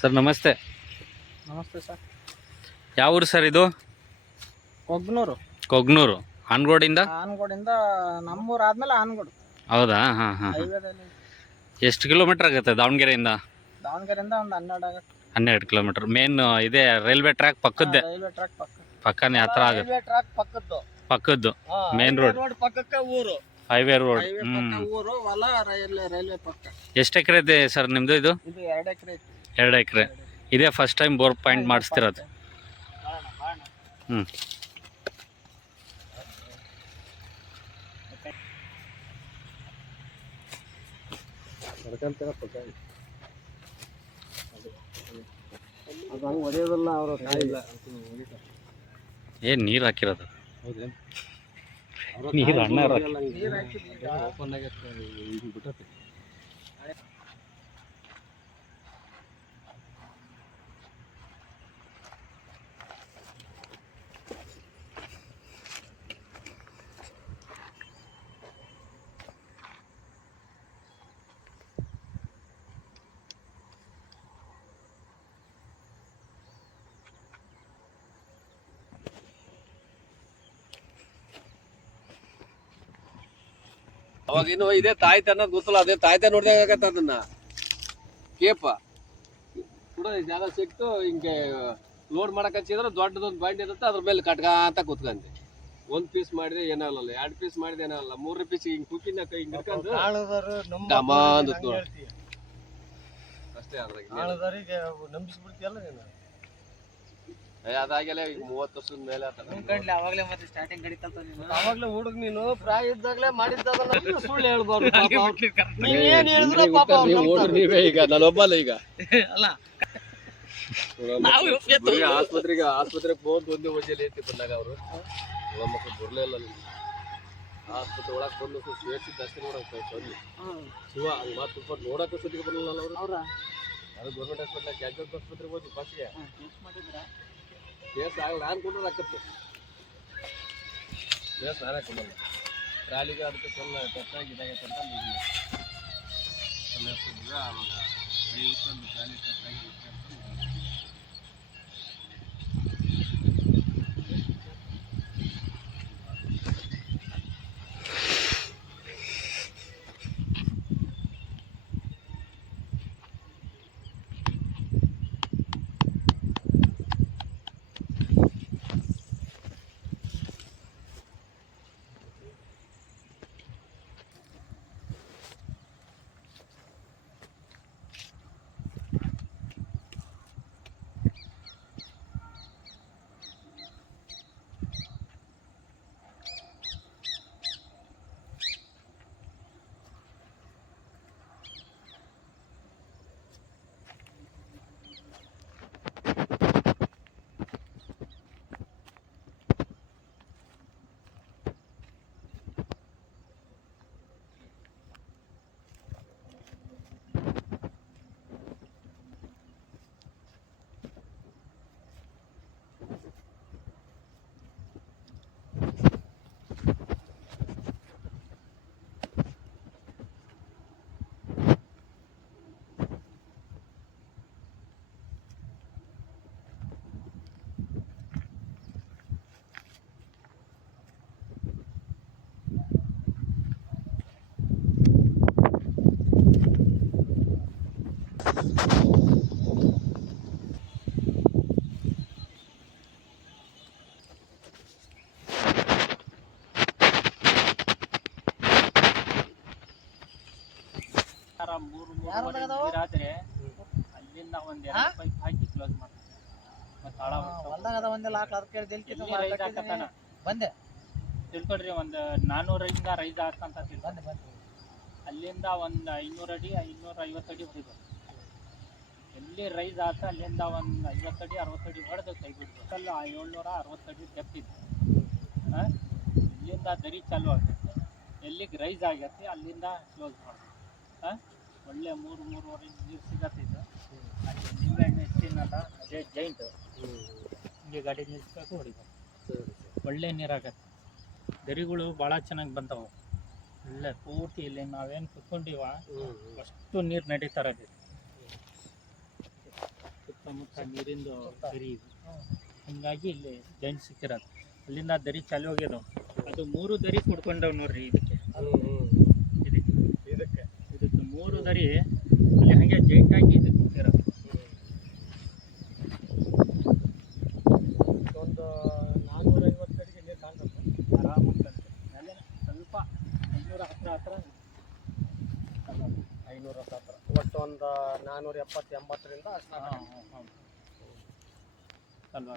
Sir ನಮಸ್ತೆ. ನಮಸ್ತೆ sir. ಯಾವ ಊರು ಸರ್ ಇದು? ಕೊಗ್ನೂರು. ಆನಗೋಡಿಂದ ನಮ್ಮೂರು ಆದ್ಮೇಲೆ ಆನಗೋಡು. ಹೌದಾ? ಹಾಂ ಹಾಂ. ಹೈವೇದಲ್ಲಿ ಎಷ್ಟು ಕಿಲೋಮೀಟರ್ ಆಗುತ್ತೆ ದಾವಣಗೆರೆಯಿಂದ? ದಾವಣಗೆರೆಯಿಂದ ಒಂದು 12 ಆಗುತ್ತೆ. 12 ಕಿಲೋಮೀಟರ್. ಮೇನ್ ಇದೆ ರೈಲ್ವೆ ಟ್ರ್ಯಾಕ್ ಪಕ್ಕದ್ದೇ? ರೈಲ್ವೆ ಟ್ರ್ಯಾಕ್ ಪಕ್ಕನೇ ಹತ್ರ ಆಗುತ್ತೆ. ರೈಲ್ವೆ ಟ್ರ್ಯಾಕ್ ಪಕ್ಕದ್ದು ಮೇನ್ ರೋಡ್ ಪಕ್ಕಕ್ಕೆ ಊರು. Highway road. ಊರು ಹೊಲ ರೈಲ್ವೆ ಪಕ್ಕ. ಎಷ್ಟು ಎಕರೆ ಇದೆ ಸರ್ ನಿಮ್ಮದು ಇದು? ಇದು 2 ಎಕರೆ ಐತಿ. 2 ಎಕರೆ. ಇದೇ ಫಸ್ಟ್ ಟೈಮ್ ಬೋರ್ ಪಾಯಿಂಟ್ ಮಾಡಿಸ್ತಿರೋದು? ಹ್ಞೂ. ಏನು ನೀರು ಹಾಕಿರೋದು? ನೀರು ಅಣ್ಣ ಅವಾಗಿನ್ನು ಇದೇ ತಾಯ್ತ ಅನ್ನೋದು ಗೊತ್ತಲ್ಲ, ಅದೇ ತಾಯ್ತ ನೋಡ್ದಾಗತ್ತ ಅದನ್ನ ಕೇಪ ಕೂಡ ಜಾಗ ಸಿಕ್ತು. ಹಿಂಗೆ ಲೋಡ್ ಮಾಡಕ್ ಹಚ್ಚಿದ್ರೆ ದೊಡ್ಡದೊಂದು ಬಾಂಡ್ ಇರುತ್ತೆ, ಅದ್ರ ಮೇಲೆ ಕಟ್ಕ ಅಂತ ಕೂತ್ಕಂತೆ. 1 ಪೀಸ್ ಮಾಡಿದ್ರೆ ಏನಾಗಲ್ಲ, 2 ಪೀಸ್ ಮಾಡಿದ್ರೆ ಏನಾಗಲ್ಲ, 3 ಪೀಸ್ ಹಿಂಗ್ ಕುಕ್ಕಿನ ಕೈ ಹಿಂಗ್ ಹಿಡ್ಕೊಂಡು ಅಷ್ಟೇ. ಅದಾಗೆಲ್ಲ ಈಗ 30 ವರ್ಷದ ಮೇಲೆ ಅವಾಗ್ಲೇ ಹುಡುಗ ನೀನು ಪ್ರಾಯ ಇದ್ದಾಗಲೇ ಮಾಡಿದ್ದಾಗಲ್ಲ ಸುಳ್ಳು ಹೇಳ್ಬಾರ್ದು. ನೀವೇ ಈಗ ನಾನೊಬ್ಬಲ್ಲ. ಈಗ ಆಸ್ಪತ್ರೆಗೆ ಹೋದ್ ಒಂದೇ ವಜೆಯಲ್ಲಿ ಐತಿ ಬಂದಾಗ ಅವರು ಮಕ್ಕಳು ಬರ್ಲೇ ಇಲ್ಲ. ಆಸ್ಪತ್ರೆ ಒಳಗೆ ಬಂದು ಸೇರ್ಸಿದ್ದು ಅಷ್ಟೇ ನೋಡಕ್ ಶಿವ ಹಂಗ ಮಾತು ನೋಡಕ್ಕೆ ಸತಿಗೆ ಬರಲಿಲ್ಲ ಅವರು. ಅದು ಗೌರ್ಮೆಂಟ್ ಹಾಸ್ಪಿಟ್ಲ್ ಕ್ಯಾಶುವಲ್ ಆಸ್ಪತ್ರೆಗೆ ಹೋಗಿ ಫಸ್ಟ್ಗೆ ಕೇಸ್ ಆಗಲ್ಲ. ನಾನು ಕೊಟ್ಟರೆ ಹಾಕತ್ತೆ ಕೇಸ್ ನಾನೇ ಕೊಡಲ್ಲ. ಟ್ರಾಲಿಗೆ ಅದಕ್ಕೆ ಸ್ವಲ್ಪ ಟಚ್ಚಾಗಿ ಇದಾಗೈತೆ ಅಂತ ಟ್ರಾಲಿ ಟಚ್ಚಾಗಿ ರಾತ್ರಿ ಅಲ್ಲಿಂದ ಒಂದ್ 2 ಪೈಪ್ ಹಾಕಿ ಕ್ಲೋಸ್ ಮಾಡ್ತಾರೆ. ಬಂದೆ ತಿಳ್ಕೊಳ್ರಿ, ಒಂದು 400ರಿಂದ ರೈಸ್ ಹಾಕಂತ ಅಲ್ಲಿಂದ ಒಂದು 500 ಅಡಿ 550 ಅಡಿ ಹೊಡಿಬೇಕು. ಎಲ್ಲಿ ರೈಸ್ ಆತ ಅಲ್ಲಿಂದ ಒಂದು 50 ಅಡಿ 60 ಅಡಿ ಹೊಡೆದು ಕೈ ಬಿಡ್ಬೇಕು. ಅಲ್ಲ 760 ಅಡಿ ಡೆಪ್ತ್ ಇದೆ. ಇಲ್ಲಿಂದ ದರಿ ಚಾಲು ಆಗುತ್ತೆ. ಎಲ್ಲಿಗೆ ರೈಸ್ ಆಗತ್ತೆ ಅಲ್ಲಿಂದ ಕ್ಲೋಸ್ ಮಾಡಬೇಕು. ಒಳ್ಳೆ 3-3.5 ನೀರು ಸಿಗತ್ತಿದ್ದು. ಅಲ್ಲಿ ನಿಂಬೆಹಣ್ಣು ಎಷ್ಟಿನಲ್ಲ ಅದೇ ಜೈಂಟ್ ಹಿಂಗೆ ಗಾಡಿ ನಿಲ್ಲಿಸ್ಬೇಕು, ಹೊಡಿಬೇಕು. ಒಳ್ಳೆ ನೀರಾಗತ್ತೆ. ದರಿಗಳು ಭಾಳ ಚೆನ್ನಾಗಿ ಬಂತಾವೆ. ಇಲ್ಲ ಪೂರ್ತಿ ಇಲ್ಲಿ ನಾವೇನು ಕುತ್ಕೊಂಡಿವ ಅಷ್ಟು ನೀರು ನಡೀತಾರದು ಸುತ್ತಮುತ್ತ ನೀರಿಂದು ದರಿ ಇದು ಹಂಗಾಗಿ ಇಲ್ಲಿ ಜೈನ್ ಸಿಕ್ಕಿರೋದು ಅಲ್ಲಿಂದ ದರಿ ಚಾಲು ಹೋಗ್ಯದ ಅದು 3 ದರಿ ಕುಡ್ಕೊಂಡವ್ ನೋಡ್ರಿ ಇದಕ್ಕೆ ಇದಕ್ಕೆ ಇದಕ್ಕೆ 3 ದರಿ ಅಲ್ಲಿ ಹಾಗೆ ಜೈಂಟ್ ಆಗಿ ಇದಕ್ಕೆ ಕುಂತಿರೋದು ಒಂದು 450 ಅಡಿಗೆ ನೀರು ಕಾಣ್ತದೆ ಆರಾಮಾಗಿ ಕಾಣ್ತದೆ ಅಲ್ಲೇ ಸ್ವಲ್ಪ 500 ಹತ್ರ 500 ಹತ್ರ ಒಟ್ಟು ಒಂದು 470-80ರಿಂದ ಅಷ್ಟು ಅಲ್ವಾ